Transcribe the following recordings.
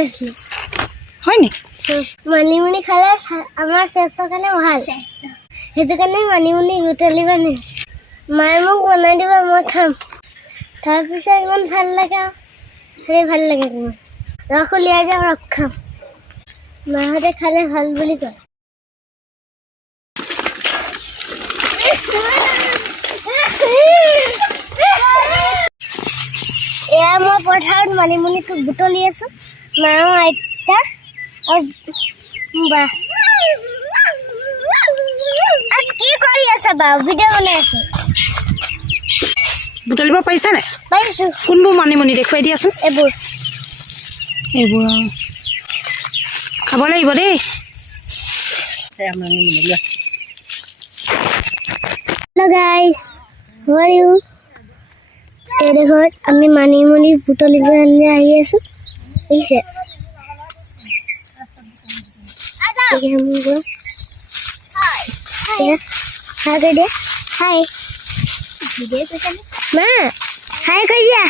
হৈছে হয় নি মানিমুনি খালে আমাৰ স্বাস্থ্যৰ কাৰণে ভাল সেইটো কাৰণে মানিমুনি বুটলি বানি মায়ে মোক বনাই দিব মই খাম তাৰপিছত ইমান ভাল লাগে সেই ভাল লাগে ৰস উলিয়াই যাম ৰস খাম মাহঁতে খালে ভাল বুলি কয় এয়া মই পথাৰত মানিমুনিটো বুটলি আছো মা আইতা বা কি কৰি আছা বা ভিডিঅ' বনাই আছো বুটলিব পাৰিছা নাই পাৰিছো কোনবোৰ মানিমুনি দেখুৱাই দিয়াচোন এইবোৰ খাব লাগিব দেই Hello guys, how are you? এই দেখুন আমি মানিমুনি বুটলিব আহি আছো বুজিছে হাই মা হাই কৈ দিয়া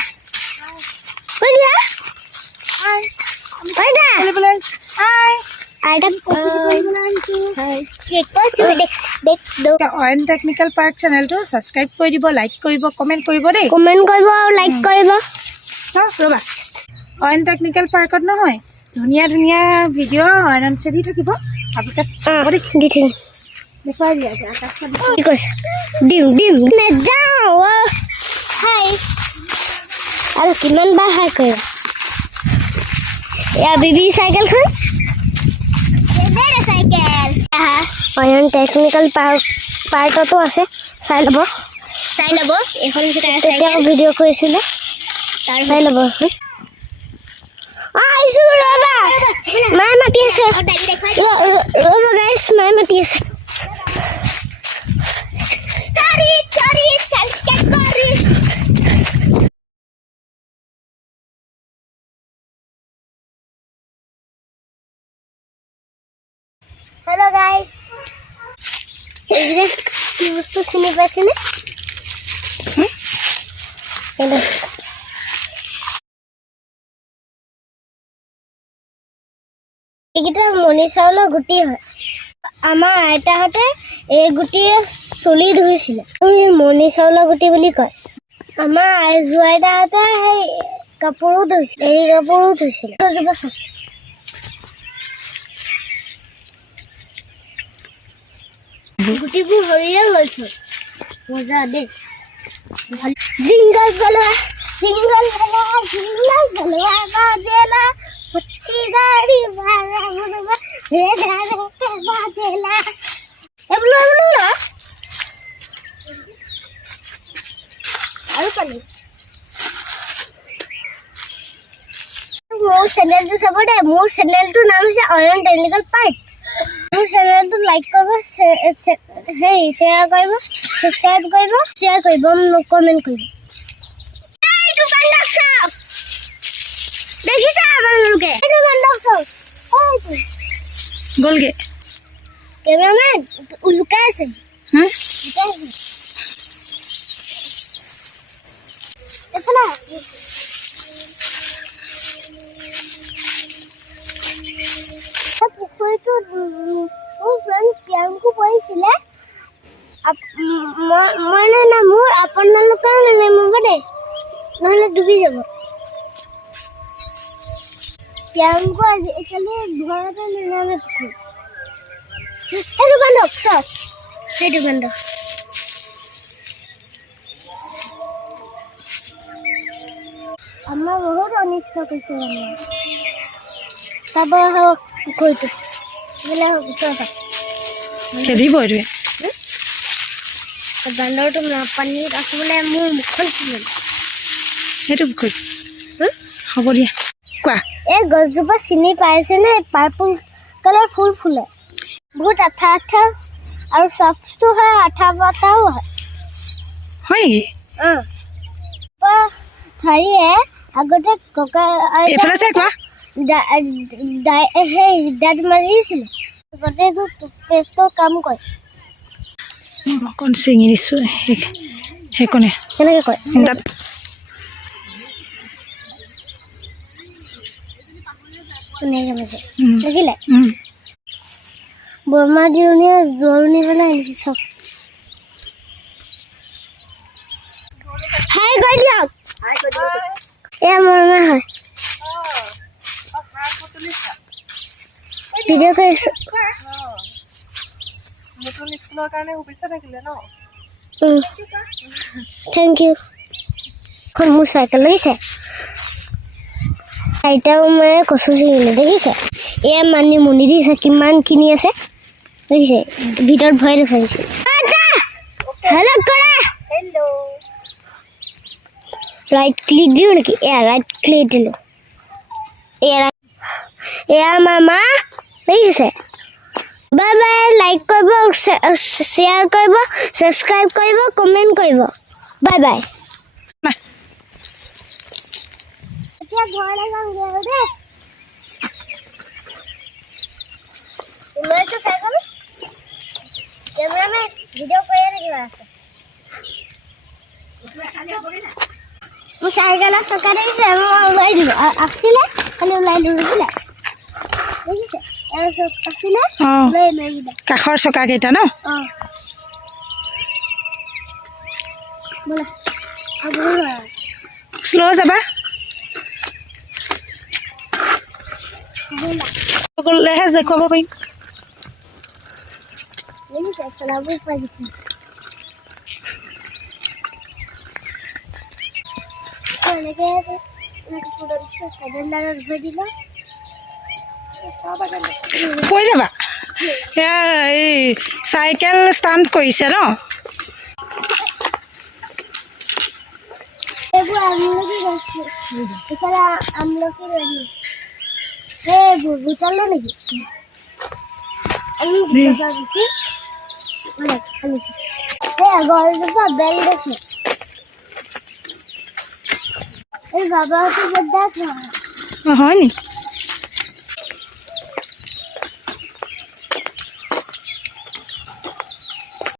অয়ন টেকনিকেল পাৰ্ক চেনেলটো ছাবস্ক্ৰাইব কৰি দিব লাইক কৰিব কমেণ্ট কৰিব দেই কমেণ্ট কৰিব আৰু লাইক কৰিব ৰ'বা অয়ন টেকনিকেল পাৰ্কত নহয় ধুনীয়া ধুনীয়া ভিডিঅ' অয়ন দি থাকিব আপোনালোকে দি থাকিম দেখুৱাই দিয়া আকাশখন কি কৈছা ডিম নেযাওঁ হাই আৰু কিমান বাৰ হাই কৰিবা এয়া বিবি চাইকেলখন অয়ন টেকনিকেল পাৰ্কতো আছে চাই ল'ব এইখন তেতিয়াও ভিডিঅ' কৰিছিলে চাই ল'ব আহিছোঁ ৰ'বা মায়ে মাতি আছে ৰ'বা গাইছ মায়ে মাতি আছে Hello guys. এইগুলো কি বস্তু চিনি পাইছেনে এইকেইটা মণি চাউলৰ গুটি হয় আমাৰ আইতাহঁতে এই গুটিৰে চুলি ধুইছিলে এই মণি চাউলৰ গুটি বুলি কয় আমাৰ আইতাহঁতে সেই কাপোৰো ধুইছিলে এই কাপোৰো ধুইছিলে গুটিবোৰ হৰিয়ে গৈছে মজা দেই জিংগল গলৱা বাজেলা হচ্ছি গাড়ি ভাড়া মুৰবা ৰে ৰে বাজেলা এবলো না আৰু পালি মোৰ চেনেলটো চাব দে মোৰ চেনেলটোৰ নাম হৈছে অয়ন টেকনিকেল পাৰ্ক মোৰ চেনেলটো লাইক কৰিব হেৰি শ্বেয়াৰ কৰিব ছাবস্ক্ৰাইব কৰিব শ্বেয়াৰ কৰিব কমেণ্ট কৰিব এইটো বান্দক চাওক দেখিছা আপোনালোকে এইটো বান্দক চাওক গ'লগে কেমেৰামেন লুকাই আছে এফালে পুখুৰীটো মোৰ ফ্ৰেণ্ড প্ৰিয়াংকু পৰিছিলে মই নামো আপোনালোকেও নানামিব দেই নহ'লে ডুবি যাব প্ৰিয়াংকু আজিকালি ঘৰতে নানামে পুখুৰী সেইটো বান্ধক চাওক সেইটো বান্ধক আমাৰ বহুত অনিষ্ট কৰিছে তাৰপৰা হওক পুখুৰীটো বোলে খেদিব এইটোৱে বান্দৰটো পানীত আছিলে মোৰ মুখখন কিমান সেইটো পুখুৰী হ'ব দিয়া কোৱা এই গছজোপা চিনি পাইছেনে পাৰ্পল কালাৰ ফুল ফুলে বহুত আঠা আঠা আৰু চফ্টটো হয় আঠা পাতাও হয় নেকি হেৰিয়ে আগতে ককা এইফালে চাই কোৱা সেই দাঁত মাৰিছিলে গোটেইটো টুথপেষ্টৰ কাম কৰে অকণ চিঙি দিছোঁ সেইকণে কেনেকৈ কয় ধুনীয়াকৈ লাগে দেখিলে বৰমা জিৰণীয়ে দৌৰণি পেলাই আনিছে চব হাই কৈ দিয়ক এয়া বৰমা হয় ভিডিঅ' কৰি আছোঁ নতুন স্কুলৰ কাৰণে শুভেচ্ছা থাকিলে ন থেংক ইউ এখন মোৰ চাইকেল লাগিছে আইতাও মায়ে কচু ছিঙিলে দেখিছে এয়া মানিমুনি দিছে কিমানখিনি আছে দেখিছে ভিতৰত ভৰাই দেখুৱাইছে হেল্ল' কৰা ৰাইট ক্লিক দিওঁ নেকি এয়া ৰাইট ক্লিক দিলোঁ এয়া মামা দেখিছে বাই বাই লাইক কৰিব শ্বেয়াৰ কৰিব ছাবস্ক্ৰাইব কৰিব কমেণ্ট কৰিব বাই বাই এতিয়া ঘৰলৈ যামগৈ আৰু দেই ওলাইছোঁ চাইকেল কেমেৰামেন ভিডিঅ' কৰিয়ে থাকিবা আছে মোৰ চাইকেলৰ চকা দেখিছে মই ওলাই দিলোঁ আছিলে খালি ওলাই দিলোঁ দেখিলে দেখিছে আছিলে ওলাই দিলোঁ কাষৰ চকাকেইটা ন অঁ বোলা আগুৰি শ্ল' যাবা সকলোলৈহে দেখুৱাব পাৰিম দেখিছে চলাবই পাৰিছে এনেকৈ চাইকেলডালত ধৰি দিলে কৈ যাবা এয়া এই চাইকেল ষ্টাণ্ট কৰিছে ন এইবোৰ আমলখি গছ এইফালে আমলখি লাগি এইবোৰ বুটালো নেকি গছজোপা বেল দেখে এই বাবাহঁতে বদাত হয় নি